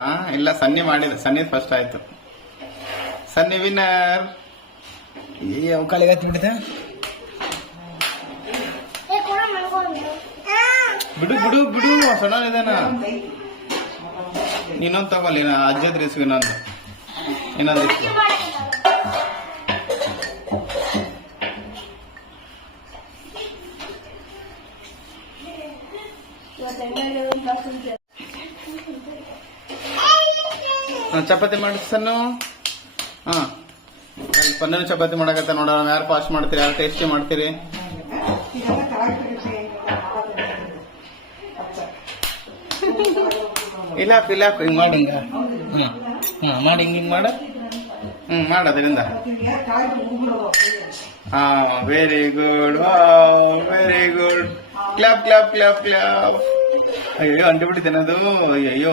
ಹಾ ಇಲ್ಲ ಸನ್ನಿ ಮಾಡಿದ. ಸನ್ನಿ ಫಸ್ಟ್ ಆಯ್ತು. ಸನ್ನಿ ವಿನ್ನರ್ ಈ ಅವಕಾಳಿಗೆ ಹತ್ಬಿಟ್ಟಿದೆ ಬಿಡು ಬಿಡು ಬಿಡು ಸಣ್ಣ ಇದೇನ? ಇನ್ನೊಂದು ತಗೊಳ್ಳಿ ನಾ ಅಜ್ಜದ ಇಸ್ಕು ಇನ್ನೊಂದು ಇನ್ನೊಂದು ಇಸ್ಕು ಹಾ, ಚಪಾತಿ ಮಾಡಿಸನು ಹಾ. ಪನ್ನೂ ಚಪಾತಿ ಮಾಡಕತ್ತ ನೋಡೋಣ ಯಾರು ಫಾಸ್ಟ್ ಮಾಡ್ತೀರಿ, ಯಾರು ಟೇಸ್ಟಿ ಮಾಡ್ತೀರಿ? ಇಲ್ಲ ಇಲ್ಲ ಹಿಂಗ್ ಮಾಡಿ, ಹಿಂಗ. ಹ್ಮ್. ಮಾಡಿ, ಹಿಂಗ್ ಹಿಂಗ್ ಮಾಡ. ಹ್ಮ್, ಮಾಡ ಅದರಿಂದ. ಹಾ very good very good clap clap clap clap ಅಯ್ಯೋ ಅಂಟಿಬಿಟ್ಟಿದ್ದೇನೆ ಅದು. ಅಯ್ಯೋ